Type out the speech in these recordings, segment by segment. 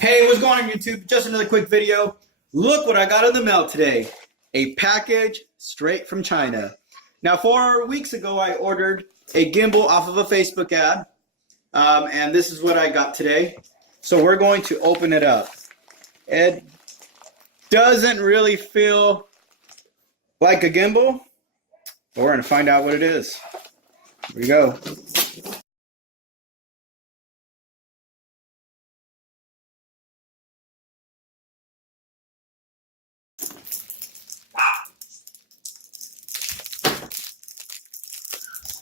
Hey, what's going on YouTube? Just another quick video. Look what I got in the mail today. A package straight from China. Now, 4 weeks ago, I ordered a gimbal off of a Facebook ad. And this is what I got today. So we're going to open it up. It doesn't really feel like a gimbal, but we're going to find out what it is. Here we go.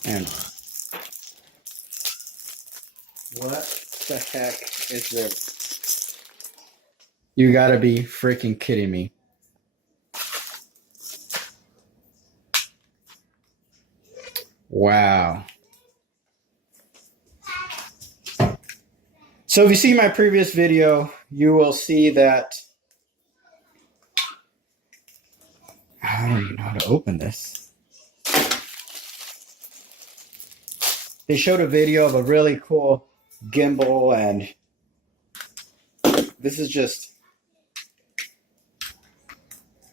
And what the heck is this? You gotta be freaking kidding me. Wow. So if you see my previous video, you will see that I don't even know how to open this. They showed a video of a really cool gimbal, and this is just,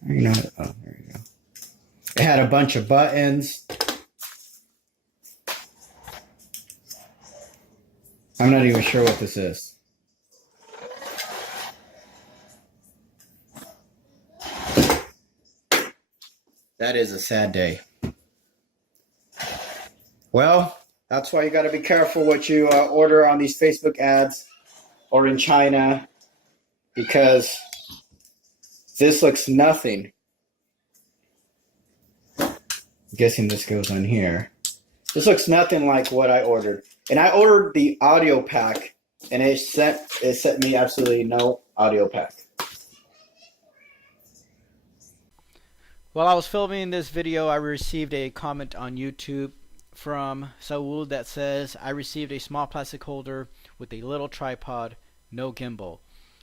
oh, there you go. It had a bunch of buttons. I'm not even sure what this is. That is a sad day. Well, that's why you got to be careful what you order on these Facebook ads or in China, because this looks nothing. I'm guessing this goes on here. This looks nothing like what I ordered. And I ordered the audio pack, and it sent me absolutely no audio pack. While I was filming this video, I received a comment on YouTube from Saul that says, I received a small plastic holder with a little tripod, no gimbal.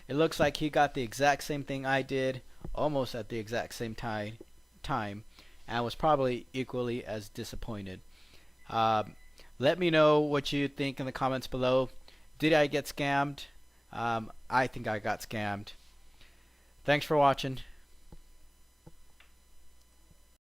It looks like he got the exact same thing I did, almost at the exact same time, and was probably equally as disappointed. Let me know what you think in the comments below. Did I get scammed? I think I got scammed. Thanks for watching.